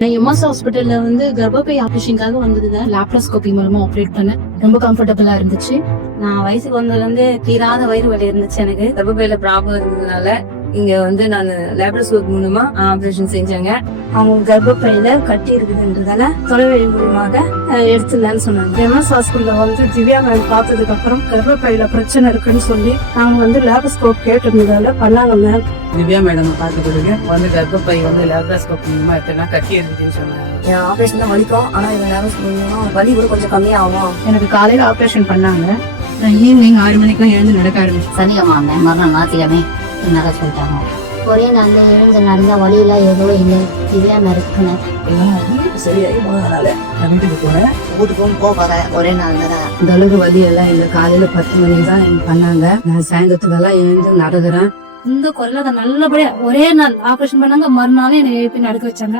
நான் எம்எஸ் ஹாஸ்பிட்டல்ல கர்ப்பப்பை ஆபரேஷனுக்காக வந்ததுதான். லாப்ரோஸ்கோபி மூலமா ஆப்ரேட் பண்ண ரொம்ப கம்ஃபர்டபுளா இருந்துச்சு. நான் வயசுக்கு வந்ததுல தீராத வயிறு வலி இருந்துச்சு. எனக்கு கர்ப்பப்பையில ப்ராப்ளம் இருந்ததுனால இங்க நான் லேப்ரோஸ்கோபி மூலமா ஆபரேஷன் செஞ்சாங்க. அவங்க கர்ப்பப்பையில கட்டி இருக்குதுன்றதால தொலைவழி மூலமாக எடுத்துடலான்னு சொன்னாங்க. எம்எஸ் ஹாஸ்பிட்டல்ல திவ்யா மேம் பார்த்ததுக்கு அப்புறம் கர்ப்பப்பையில பிரச்சனை இருக்குன்னு சொல்லி அவங்க லேப்ரோஸ்கோப் கேட்டிருந்ததால பண்ணாங்க மேம். திவ்யா மேடம் பார்த்த பிறகு கர்ப்பப்பை லேப்ரோஸ்கோப் மூலமா எப்படிலாம் கட்டி இருக்குன்னு சொன்னாங்க. என் ஆபரேஷன் தான் வலிக்கும், ஆனா இந்த லேப்ரோஸ்கோபி மூலமா வலி கூட கொஞ்சம் கம்மியாகும். எனக்கு காலையில ஆபரேஷன் பண்ணாங்க. நான் ஈவினிங் 6 மணிக்கெல்லாம் எழுந்து நடக்க ஆரம்பிச்சேன். சனிக்கிழமை மறுநாள் ஞாயிற்றுக்கிழமை நட சொல்லிட்டாங்க. ஒரே நாள்ல எழுந்து நடந்த வழியெல்லாம் ஏதோ இல்லை. திவ்யா மறுக்குனேன் சரியாயி 3 நாள் நான் வீட்டுக்கு போனேன். வீட்டுக்கும் போக ஒரே நாள் தான். இந்த அளவுக்கு வலி எல்லாம் இல்லை. காலையில 10 மணிக்கு தான் எனக்கு பண்ணாங்க. நான் சாயந்தரத்துக்கெல்லாம் எழுந்து நடக்கிறேன். இந்த குரல நல்லபடியா ஒரே நாள் ஆபரேஷன் பண்ணாங்க. மறுநாள் என்னை எழுப்பி நடக்க வச்சாங்க.